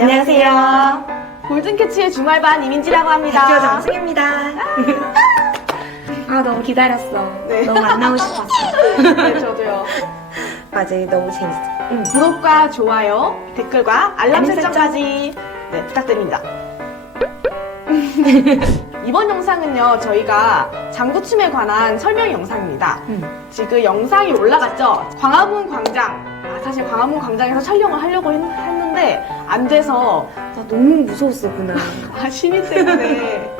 안녕하세요. 골든캐치의 주말반 이민지라고 합니다. 대표 정승입니다. 너무 기다렸어. 네. 너무 만나고 싶었어. 네, 저도요. 맞아요. 너무 재밌어. 구독과 좋아요, 댓글과 알람 알림 설정까지 네, 부탁드립니다. 이번 영상은요, 저희가 장구춤에 관한 설명 영상입니다. 지금 영상이 올라갔죠? 광화문 광장. 사실 광화문 광장에서 촬영을 하려고 했는데 안 돼서 나 너무 무서웠어, 그날. 시민 때문에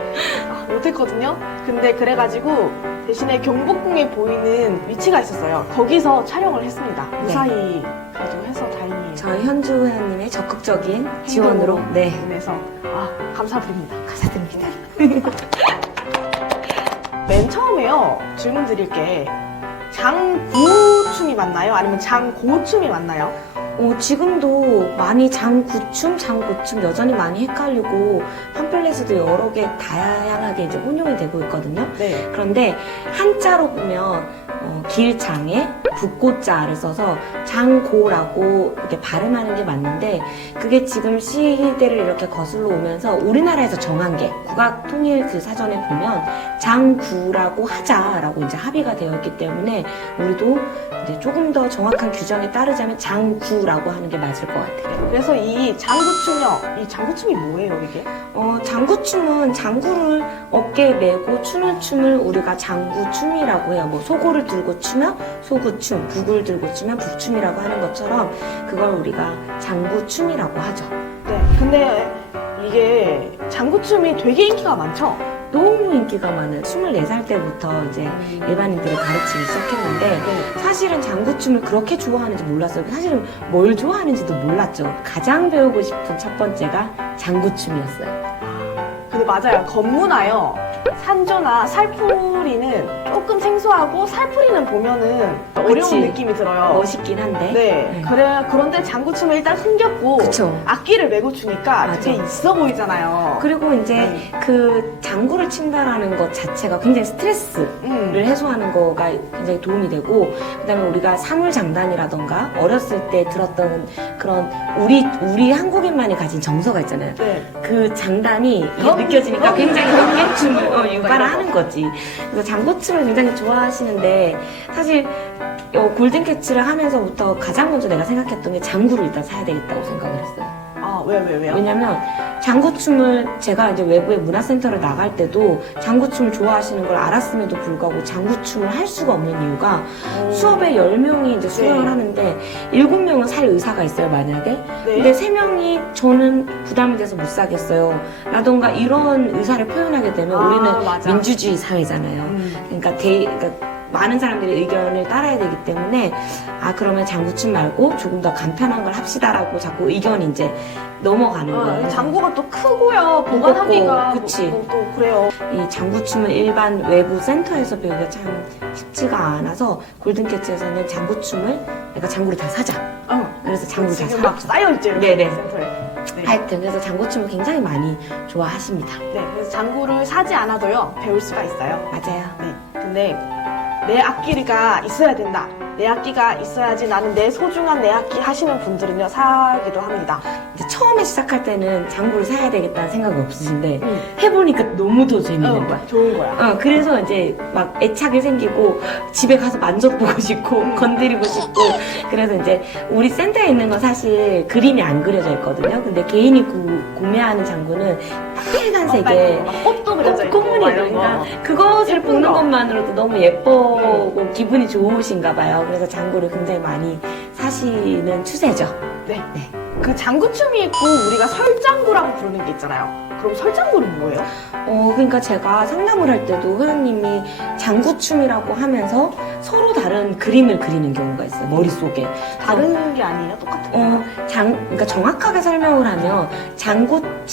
못했거든요. 근데 그래가지고 대신에 경복궁에 보이는 위치가 있었어요. 거기서 촬영을 했습니다. 무사히 그래도 해서 다행이에요. 저희 현주 회원님의 적극적인 지원으로 네. 인해서 감사드립니다. 감사드립니다. 맨 처음에요, 질문 드릴 게 장구춤이 맞나요? 아니면 장고춤이 맞나요? 지금도 많이 장구춤 여전히 많이 헷갈리고 팜플렛에도 여러 개 다양하게 이제 혼용이 되고 있거든요. 네. 그런데 한자로 보면 길장에 붓고자를 써서 장고라고 이렇게 발음하는 게 맞는데, 그게 지금 시대를 이렇게 거슬러 오면서 우리나라에서 정한 게 국악통일 그 사전에 보면 장구라고 하자라고 이제 합의가 되어 있기 때문에 우리도 이제 조금 더 정확한 규정에 따르자면 장구라고 하는 게 맞을 것 같아요. 그래서 이 장구춤요, 이 장구춤이 뭐예요, 이게? 장구춤은 장구를 어깨에 메고 추는 춤을 우리가 장구춤이라고 해요. 뭐 소고를 들고 추면 소구춤, 북을 들고 추면 북춤이라고 하는 것처럼 그걸 우리가 장구춤이라고 하죠. 네. 근데 이게 장구춤이 되게 인기가 많죠? 너무 인기가 많아요. 24살 때부터 이제 일반인들을 가르치기 시작했는데 사실은 장구춤을 그렇게 좋아하는지 몰랐어요. 사실은 뭘 좋아하는지도 몰랐죠. 가장 배우고 싶은 첫 번째가 장구춤이었어요. 근데 맞아요. 겉문화요. 산조나 살풀이는 조금 생소하고 살풀이는 보면은 어려운 그치. 느낌이 들어요. 멋있긴 한데. 네. 그런데 장구춤은 일단 숨겼고 그쵸. 악기를 메고 추니까 맞아. 되게 있어 보이잖아요. 그리고 이제 그 장구를 친다라는 것 자체가 굉장히 스트레스를 해소하는 거가 굉장히 도움이 되고, 그다음에 우리가 사물장단이라던가 어렸을 때 들었던 그런 우리 한국인만이 가진 정서가 있잖아요. 네. 그 장단이 이게 느껴지니까 굉장히 어깨춤을 유발하는 거지. 그래서 장구춤을 굉장히 좋아하시는데, 사실 골든캐치를 하면서부터 가장 먼저 내가 생각했던 게 장구를 일단 사야 되겠다고 생각을 했어요. 왜요? 왜냐면 장구춤을 제가 이제 외부의 문화센터를 나갈 때도 장구춤을 좋아하시는 걸 알았음에도 불구하고 장구춤을 할 수가 없는 이유가 수업에 10명이 이제 수강을 하는데 7명은 살 의사가 있어요, 만약에. 네. 근데 3명이 저는 부담이 돼서 못 사겠어요 라던가 이런 의사를 표현하게 되면 우리는 맞아. 민주주의 사회잖아요. 그러니까 많은 사람들의 의견을 따라야 되기 때문에 그러면 장구춤 말고 조금 더 간편한 걸 합시다라고 자꾸 의견이 이제 넘어가는 거예요. 장구가 또 크고요. 보관하기가 그치. 또 그래요. 이 장구춤을 일반 외부 센터에서 배우기가 참 쉽지가 않아서 골든캐치에서는 장구춤을 내가 장구를 다 사자. 그래서 장구를 다 지금 막 사왔죠. 쌓여있죠, 이렇게 네네. 센터에. 네. 하여튼 그래서 장구춤을 굉장히 많이 좋아하십니다. 네, 그래서 장구를 사지 않아도요, 배울 수가 있어요. 맞아요. 네. 근데 내 악기가 있어야 된다. 내 악기가 있어야지 나는 내 소중한 내 악기 하시는 분들은요, 사기도 합니다. 이제 처음에 시작할 때는 장구를 사야 되겠다는 생각이 없으신데 해보니까 너무 더 재밌는 거야. 좋은 거야. 그래서 이제 막 애착이 생기고 집에 가서 만져보고 싶고 건드리고 싶고, 그래서 이제 우리 센터에 있는 건 사실 그림이 안 그려져 있거든요. 근데 개인이 구매하는 장구는 빨간색에 꽃도 그려져 있고 꽃무늬, 막 이런 거. 그러니까 그것을 예쁜 보는 거. 것만으로도 너무 예뻐고 기분이 좋으신가 봐요. 그래서 장구를 굉장히 많이 사시는 추세죠. 네. 네. 그 장구춤이 있고 우리가 설장구라고 부르는 게 있잖아요. 그럼 설장구는 뭐예요? 그러니까 제가 상담을 할 때도 회원님이 장구춤이라고 하면서 서로 다른 그림을 그리는 경우가 있어요, 머릿속에. 다른 게 아니에요? 똑같은 거예요? 그러니까 정확하게 설명을 하면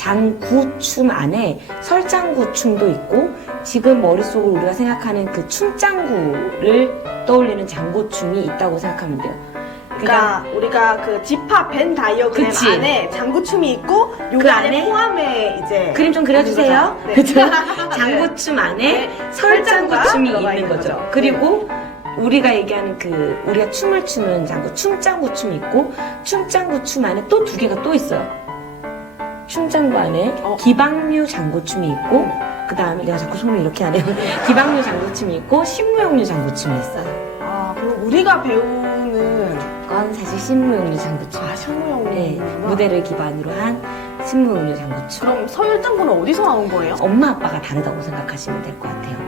장구춤 안에 설장구춤도 있고, 지금 머릿속으로 우리가 생각하는 그 춤장구를 떠올리는 장구춤이 있다고 생각하면 돼요. 그러니까 우리가 그 지파 벤 다이어그램 그치. 안에 장구춤이 있고 요 그 안에 안에 포함에 이제 그림 좀 그려주세요. 네. 그죠? 장구춤 안에 네. 설장구춤이 설장구가 있는 거죠. 거죠. 그리고 우리가 얘기하는 우리가 춤을 추는 장구, 춤장구춤이 있고, 춤장구춤 안에 또 2개가 또 있어요. 춤장구 안에 기방류 장구춤이 있고 그 다음에 내가 자꾸 손을 이렇게 하네요. 기방류 장구춤이 있고 신무용류 장구춤이 있어요. 아, 그럼 우리가 배우는 그건 사실 신무용류 장구춤. 신무용. 네, 무대를 기반으로 한 신무용류 장구춤. 그럼 서열장구는 어디서 나온 거예요? 엄마 아빠가 다르다고 생각하시면 될 것 같아요.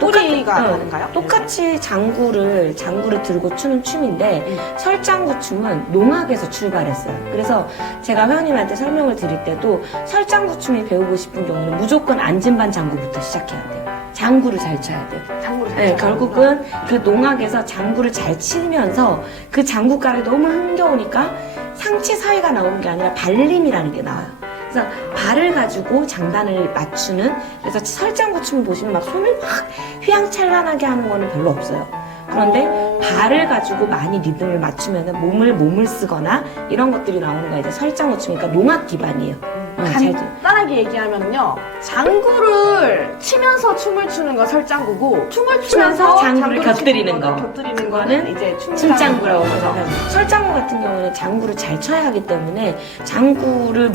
뿌리가 다른가요? 똑같이 장구를 들고 추는 춤인데 설장구 춤은 농악에서 출발했어요. 그래서 제가 회원님한테 설명을 드릴 때도 설장구 춤이 배우고 싶은 경우는 무조건 안진반 장구부터 시작해야 돼요. 장구를 잘 쳐야 돼요. 장구를 잘 네, 쳐야 결국은 그 농악에서 장구를 잘 치면서 그 장구깔이 너무 흥겨우니까 상체 사이가 나오는 게 아니라 발림이라는 게 나와요. 그래서 발을 가지고 장단을 맞추는, 그래서 설장구 춤을 보시면 막 손을 막 휘황찬란하게 하는 거는 별로 없어요. 그런데 발을 가지고 많이 리듬을 맞추면 몸을 쓰거나 이런 것들이 나오는 거가 이제 설장구 춤이니까 농악 기반이에요. 간단하게 얘기하면요, 장구를 치면서 춤을 추는 건 설장구고, 춤을 추면서 장구를 곁들이는 거. 곁들이는 거는 이제 춤장구라고 하죠. 설장구 같은 경우는 장구를 잘 쳐야 하기 때문에 장구를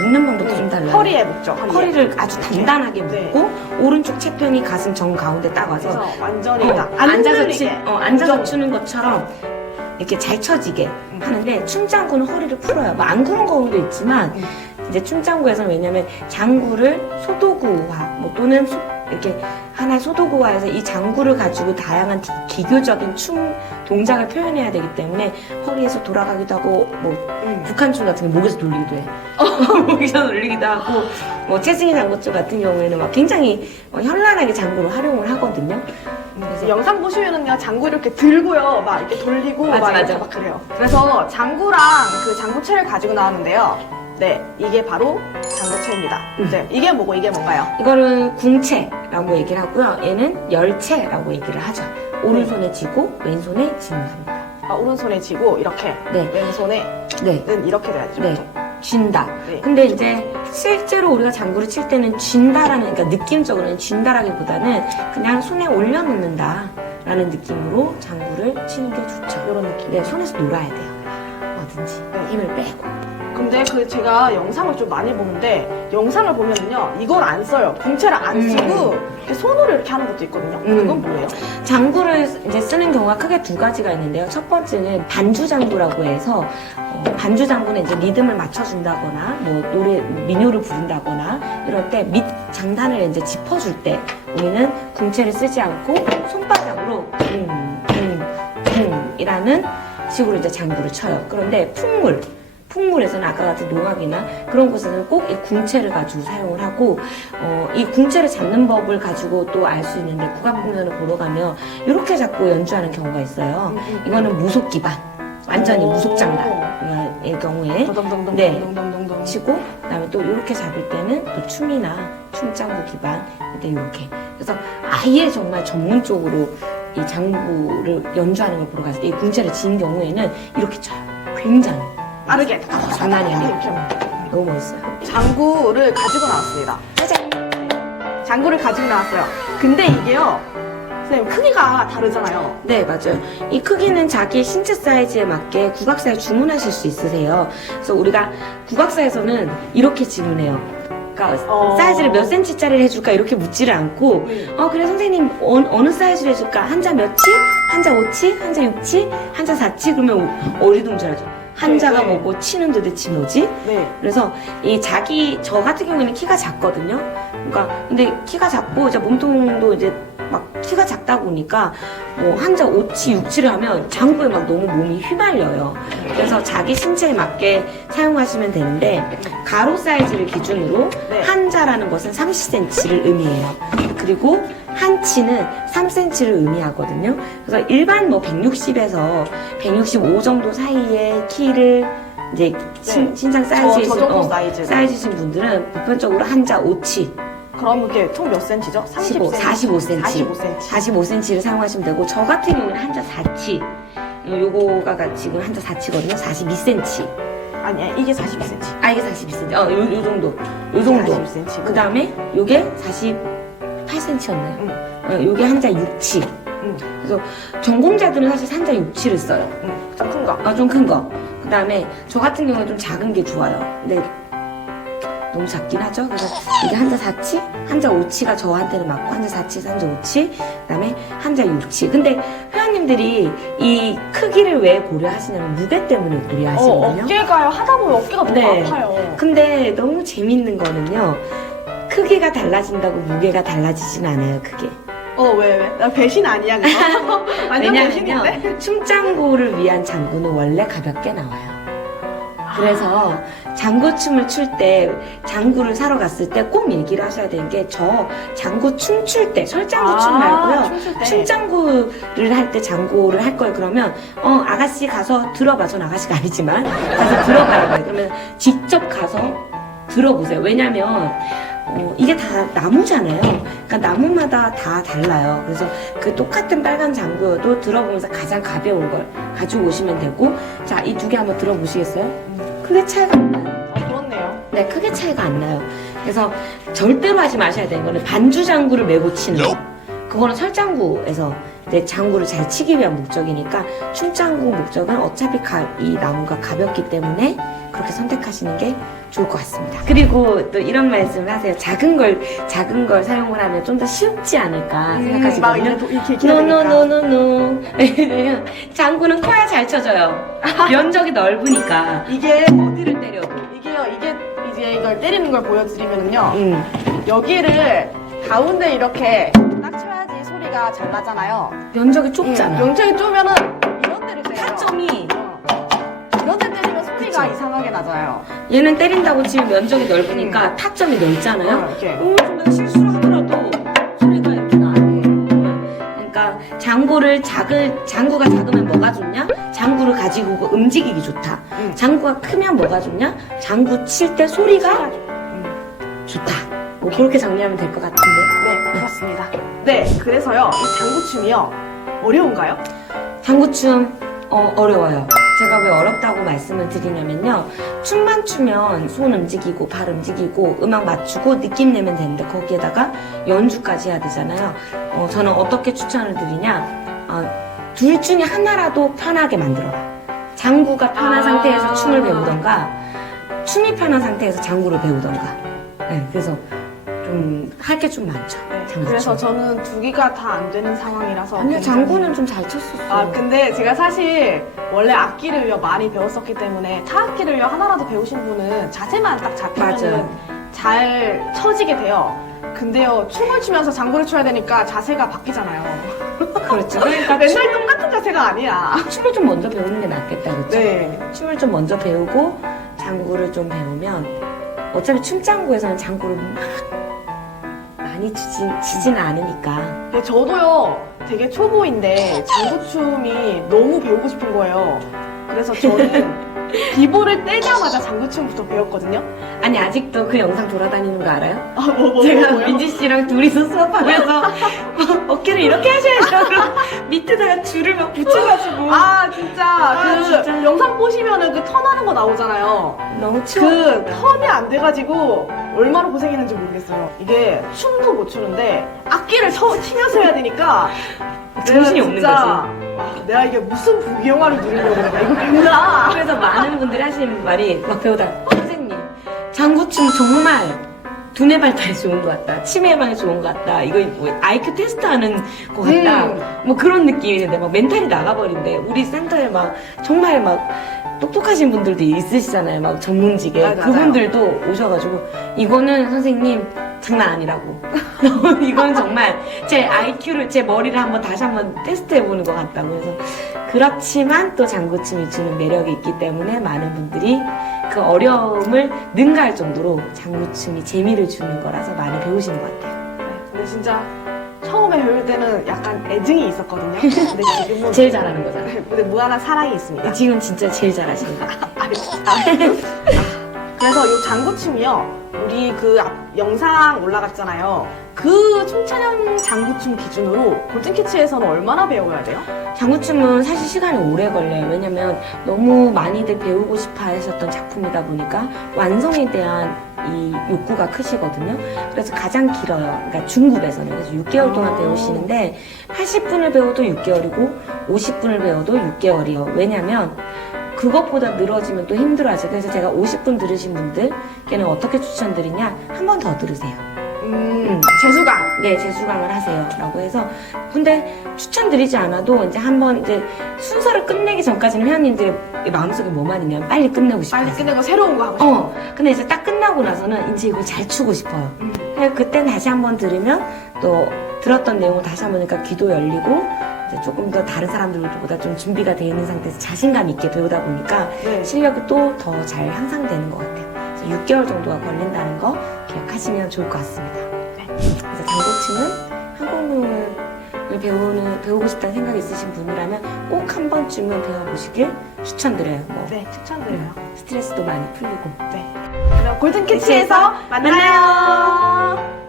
묶는 방법도 좀 달라요. 허리에 묶죠. 허리를 아주 단단하게 묶고 오른쪽 채평이 가슴 정 가운데 딱 와서 그래서 완전히 앉아서 추는 것처럼 이렇게 잘 쳐지게 하는데, 춤장구는 허리를 풀어요. 뭐 안 그런 경우도 있지만 이제 춤장구에서는 왜냐면 장구를 소도구화 또는 이렇게 하나의 소도구화해서 이 장구를 가지고 다양한 기교적인 춤 동작을 표현해야 되기 때문에 허리에서 돌아가기도 하고 북한 춤 같은 게 목에서 돌리기도 해. 목에서 돌리기도 하고 채승이 장구춤 같은 경우에는 막 굉장히 현란하게 장구를 활용을 하거든요. 그래서 영상 보시면은요, 장구 이렇게 들고요, 막 이렇게 돌리고 맞아. 막 그래요. 그래서 장구랑 그 장구채를 가지고 나왔는데요. 네, 이게 바로 장구채입니다. 네, 이게 뭐고 이게 뭔가요? 이거를 궁채라고 얘기를 하고요. 얘는 열채라고 얘기를 하죠. 오른손에 쥐고 왼손에 쥐는 겁니다. 오른손에 쥐고 이렇게, 네. 왼손에는 이렇게 돼야죠. 네. 쥔다. 네. 근데 이제 실제로 우리가 장구를 칠 때는 쥔다라는, 그러니까 느낌적으로는 쥔다라기보다는 그냥 손에 올려놓는다라는 느낌으로 장구를 치는 게 좋죠. 이런 느낌. 네, 손에서 놀아야 돼요. 뭐든지. 네. 힘을 빼고. 근데 제가 영상을 좀 많이 보는데, 영상을 보면은요, 이걸 안 써요. 궁채를 안 쓰고 이렇게 손으로 이렇게 하는 것도 있거든요. 그건 뭐예요? 장구를 이제 쓰는 경우가 크게 두 가지가 있는데요. 첫 번째는 반주장구라고 해서 반주장구는 이제 리듬을 맞춰준다거나 민요를 부른다거나 이럴 때 밑 장단을 이제 짚어줄 때 우리는 궁채를 쓰지 않고 손바닥으로 이라는 식으로 이제 장구를 쳐요. 그런데 풍물에서는 아까 같은 농악이나 그런 곳에서는 꼭 이 궁채를 가지고 사용을 하고, 이 궁채를 잡는 법을 가지고 또 알 수 있는데, 국악공연을 보러 가면 이렇게 잡고 연주하는 경우가 있어요. 이거는 무속 기반, 완전히 무속 장단의 경우에 치고, 그다음에 또 이렇게 잡을 때는 또 춤이나 춤장구 기반, 이렇게. 그래서 아예 정말 전문적으로 이 장구를 연주하는 걸 보러 갔을 때 이 궁채를 진 경우에는 이렇게 쳐요. 굉장히. 빠르게. 장난이 아니에요. 이렇게. 너무 멋있어요. 장구를 가지고 나왔습니다. 짜잔! 장구를 가지고 나왔어요. 근데 이게요, 선생님, 크기가 다르잖아요. 네, 맞아요. 이 크기는 자기 신체 사이즈에 맞게 국악사에 주문하실 수 있으세요. 그래서 우리가 국악사에서는 이렇게 질문해요. 그러니까 사이즈를 몇 cm짜리를 해줄까 이렇게 묻지를 않고 그래 선생님 어느 사이즈를 해줄까? 한자 몇치? 한자 5치? 한자 6치? 한자 4치? 그러면 어리둥절하죠. 한자가 뭐고 치는 도대체 뭐지? 네. 그래서 저 같은 경우에는 키가 작거든요. 그러니까 근데 키가 작고 이제 몸통도 이제 막 키가 작다 보니까 한자 5치, 6치를 하면 장구에 막 너무 몸이 휘말려요. 그래서 자기 신체에 맞게 사용하시면 되는데, 가로 사이즈를 기준으로 한자라는 것은 30cm를 의미해요. 그리고 한치는 3cm를 의미하거든요. 그래서 일반 160에서 165 정도 사이의 키를 이제 신장 사이즈이신 분들은 보편적으로 한자 5치. 그럼 이게 총 몇 cm죠? 45cm. 45cm. 45cm를 사용하시면 되고, 저 같은 경우는 한자 4치. 요거가 지금 한자 4치거든요. 42cm. 아니야, 이게 42cm. 이게 42cm. 요 정도. 요 정도. 42cm. 그 다음에 요게 48cm였나요? 요게 한자 6치. 그래서 전공자들은 사실 한자 6치를 써요. 좀 큰 거. 좀 큰 거. 그 다음에 저 같은 경우는 좀 작은 게 좋아요. 근데 너무 작긴 하죠. 그래서 이게 한자 4치, 한자 5치가 저한테는 맞고 한자 4치에서 한자 5치, 그다음에 한자 6치. 근데 회원님들이 이 크기를 왜 고려하시냐면 무게 때문에 고려하시거든요. 어깨가요. 하다 보면 어깨가 너무 네. 아파요. 근데 너무 재밌는 거는요. 크기가 달라진다고 무게가 달라지진 않아요. 그게. 왜? 나 배신 아니야, 그거? 완전 배신인데? 왜냐하면요. 춤장구를 위한 장구는 원래 가볍게 나와요. 그래서 장구춤을 출 때 장구를 사러 갔을 때 꼭 얘기를 하셔야 되는 게 저 장구 춤출 때 설장구춤 말고요. 춤출 때. 춤장구를 할 때 장구를 할 걸 그러면 아가씨 가서 들어봐. 전 아가씨가 아니지만 가서 들어봐라고 해요. 그러면 직접 가서 들어보세요. 왜냐면 이게 다 나무잖아요. 그러니까 나무마다 다 달라요. 그래서 그 똑같은 빨간 장구여도 들어보면서 가장 가벼운 걸 가지고 오시면 되고, 자, 이 두 개 한번 들어보시겠어요? 크게 차이가 안 나요. 그렇네요. 네, 크게 차이가 안 나요. 그래서 절대로 하지 마셔야 되는 거는 반주 장구를 메고 치는 거. 그거는 설장구에서 이제 장구를 잘 치기 위한 목적이니까 춤장구 목적은 어차피 이 나무가 가볍기 때문에 그렇게 선택하시는 게 좋을 것 같습니다. 그리고 또 이런 말씀을 하세요. 작은 걸 사용을 하면 좀 더 쉽지 않을까 생각하시거든요. 이렇게 노노노노노. 장구는 커야 잘 쳐져요. 면적이 넓으니까. 이게 어디를 때려도. 이게 이제 이걸 때리는 걸 보여드리면은요. 여기를 가운데 이렇게 딱 쳐야지 소리가 잘 나잖아요. 면적이 좁잖아. 면적이 좁으면은 이런 데를 때려요. 타점이 이런 데 때리면 소리가 그쵸. 이상하게 나잖아요. 얘는 때린다고 치면 면적이 넓으니까 타점이 넓잖아요. 이렇게. 좀 실수를 하더라도 소리가 이렇게 나요. 그러니까 장구가 작으면 뭐가 좋냐? 장구를 가지고 움직이기 좋다. 장구가 크면 뭐가 좋냐? 장구 칠 때 소리가 좋다. 뭐 그렇게 정리하면 될 것 같은데. 네, 그렇습니다. 네, 그래서요, 이 장구춤이요, 어려운가요? 장구춤 어려워요. 제가 왜 어렵다고 말씀을 드리냐면요. 춤만 추면 손 움직이고 발 움직이고 음악 맞추고 느낌 내면 되는데 거기에다가 연주까지 해야 되잖아요. 저는 어떻게 추천을 드리냐. 둘 중에 하나라도 편하게 만들어라. 장구가 편한 상태에서 춤을 배우던가 춤이 편한 상태에서 장구를 배우던가. 네, 그래서 좀 할 게 좀 많죠. 장구춤. 그래서 저는 두 개가 다 안 되는 상황이라서. 아니요, 굉장히- 장구는 좀 잘 쳤었어요. 근데 제가 사실 원래 악기를요 많이 배웠었기 때문에 타악기를요 하나라도 배우신 분은 자세만 딱 잡히면 맞아요. 잘 쳐지게 돼요. 근데요 춤을 추면서 장구를 춰야 되니까 자세가 바뀌잖아요. 그렇죠. 그러니까 맨날 똑같은 자세가 아니야. 춤을 좀 먼저 배우는 게 낫겠다, 그렇죠? 네. 춤을 좀 먼저 배우고 장구를 좀 배우면 어차피 춤장구에서는 장구를 막 많이 치지는 않으니까. 근데 저도요 되게 초보인데 장구춤이 너무 배우고 싶은 거예요. 그래서 저는 기보를 떼자마자 장구춤부터 배웠거든요. 아니 아직도 그 영상 돌아다니는 거 알아요? 뭐요? 제가 민지 씨랑 둘이서 수업하면서 어깨를 이렇게 하셔야죠. 그럼 밑에다가 줄을 막 붙여가지고 진짜 진짜. 영상 보시면은 그 턴하는 거 나오잖아요. 너무 추워. 그 턴이 안 돼가지고 얼마나 고생했는지 모르겠어요. 이게 춤도 못 추는데 악기를 치면서 해야 되니까 정신이 내가 없는 진짜, 거지. 와, 내가 이게 무슨 부귀영화를 누리려고 내가 이거 배우나. 그래서 많은 분들이 하시는 말이 막 배우다 선생님 장구춤 정말 두뇌 발달에 좋은 것 같다. 치매 예방에 좋은 것 같다. 이거 뭐 IQ 테스트하는 것 같다. 뭐 그런 느낌인데 막 멘탈이 나가버린대. 우리 센터에 막 정말 막 똑똑하신 분들도 있으시잖아요. 막 전문직에. 맞아요. 그분들도 오셔가지고 이거는 선생님 장난 아니라고. 이건 정말 제 IQ를 제 머리를 다시 한번 테스트해보는 것 같다고 해서 그렇지만 또 장구춤이 주는 매력이 있기 때문에 많은 분들이 그 어려움을 능가할 정도로 장구춤이 재미를 주는 거라서 많이 배우시는 것 같아요. 근데 진짜 처음에 배울 때는 약간 애증이 있었거든요. 근데 지금은 제일 잘하는 거잖아. 근데 무한한 사랑이 있습니다. 지금 진짜 제일 잘하시는 것 같아요. 그래서 이 장구춤이요. 우리 그 영상 올라갔잖아요. 그 춤촬영 장구춤 기준으로 골든키츠에서는 얼마나 배워야 돼요? 장구춤은 사실 시간이 오래 걸려요. 왜냐면 너무 많이들 배우고 싶어 하셨던 작품이다 보니까 완성에 대한 이 욕구가 크시거든요. 그래서 가장 길어요. 그러니까 중급에서는. 그래서 6개월 동안 배우시는데 80분을 배워도 6개월이고 50분을 배워도 6개월이요. 왜냐면 그것보다 늘어지면 또 힘들어하죠. 그래서 제가 50분 들으신 분들께는 어떻게 추천드리냐? 한 번 더 들으세요. 재수강. 네, 재수강을 하세요. 라고 해서. 근데 추천드리지 않아도 이제 한번 이제 순서를 끝내기 전까지는 회원님들의 마음속에 뭐만 있냐면 빨리 끝내고 싶어요. 빨리 끝내고 새로운 거 하고 싶어. 근데 이제 딱 끝나고 나서는 이제 이걸 잘 추고 싶어요. 그래서 그때 다시 한번 들으면 또 들었던 내용을 다시 한번 그러니까 귀도 열리고 이제 조금 더 다른 사람들보다 좀 준비가 되어 있는 상태에서 자신감 있게 배우다 보니까 네. 실력이 또 더 잘 향상되는 것 같아요. 그래서 6개월 정도가 걸린다는 거 기억하시면 좋을 것 같습니다. 네. 그래서 장구춤은 한국문을 배우고 싶다는 생각이 있으신 분이라면 꼭 한 번쯤은 배워보시길 추천드려요. 뭐 네, 추천드려요. 스트레스도 많이 풀리고. 네. 그럼 골든캐치에서 만나요.